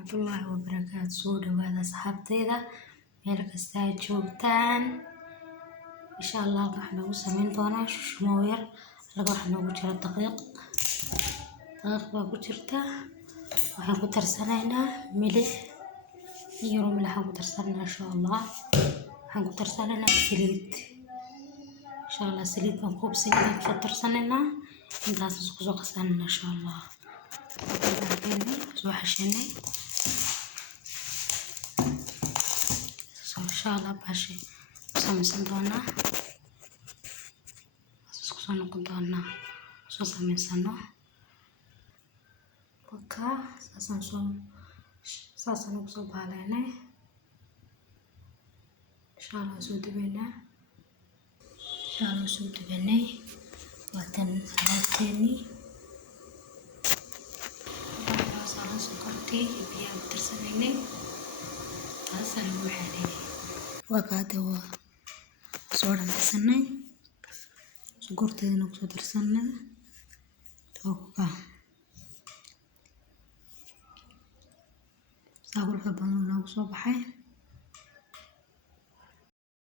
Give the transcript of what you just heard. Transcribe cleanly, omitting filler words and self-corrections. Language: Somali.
waraxmatullaahi wabarakaatu. Soo dhawaada asxaabteyda meel kasta ay joogtaan. insha Allah waxaan nagu sameyn doonaa shushmo yar. Laga waxaa noogu jira daqiiq baa ku jirta. waxaan ku tarsanaynaa milix iyo milix aan ku tarsanaynaa insha Allah. waxaan ku tarsanaynaa saliid insha Allah. saliid baan ku tarsanaynaa intaas isku soo qasanaynaa insha Allah. soo xashanay insha Allah baashi sameysan doonaa. isku soo noqon doonaa soo sameysano baka saasan ugu soo baaleynay insha Allah. soo dubeynaa insha Allah. soo dubeynay waatan alaabteeni sokortii biyaha ku tarsanaynay taasaan ugu xaareynay. waqaada waa soo dhameysanay sokorteedana ku soo darsanay toobka saawirka badan noogu soo baxay.